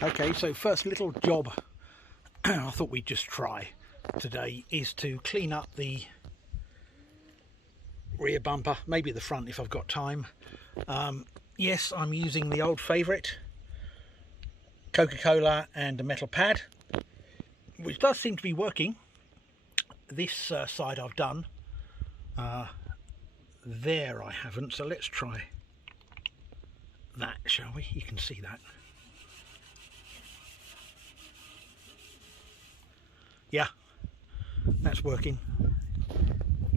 Okay, so first little job I thought we'd just try today is to clean up the rear bumper, maybe the front if I've got time. Yes, I'm using the old favourite, Coca-Cola and a metal pad, which does seem to be working. This side I've done, there I haven't, so let's try that, shall we? You can see that. Yeah, that's working.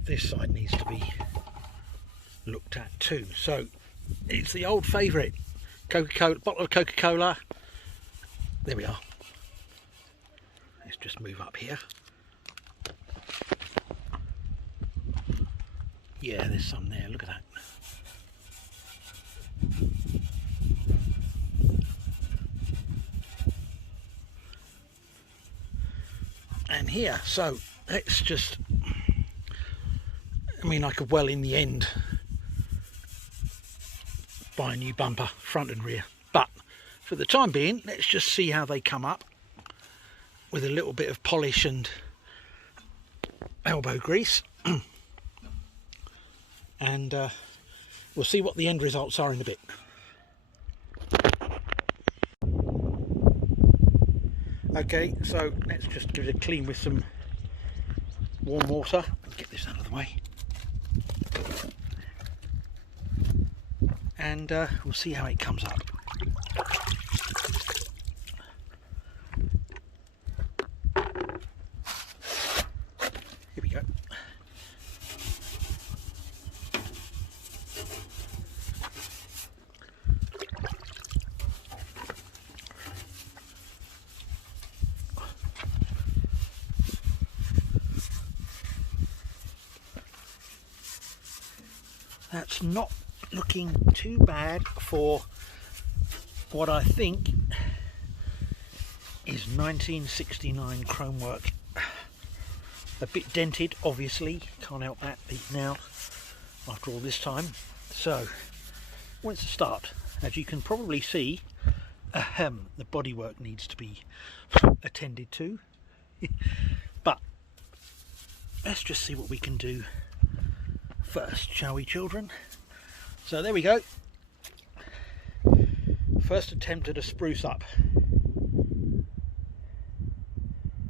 This side needs to be looked at too. So it's the old favourite, Coca-Cola, bottle of Coca-Cola. There we are. Let's just move up here. Yeah, there's some there, look at that. And here, so let's just, I mean, I could well in the end buy a new bumper, front and rear, but for the time being, let's just see how they come up with a little bit of polish and elbow grease. And we'll see what the end results are in a bit. Okay, so let's just give it a clean with some warm water. Get this out of the way. And we'll see how it comes up. Here we go. That's not looking too bad for what I think is 1969 chrome work. A bit dented, obviously, can't help that now after all this time. So, what's the start? As you can probably see, the bodywork needs to be attended to. But let's just see what we can do first, shall we, children? So there we go. First attempt at a spruce up.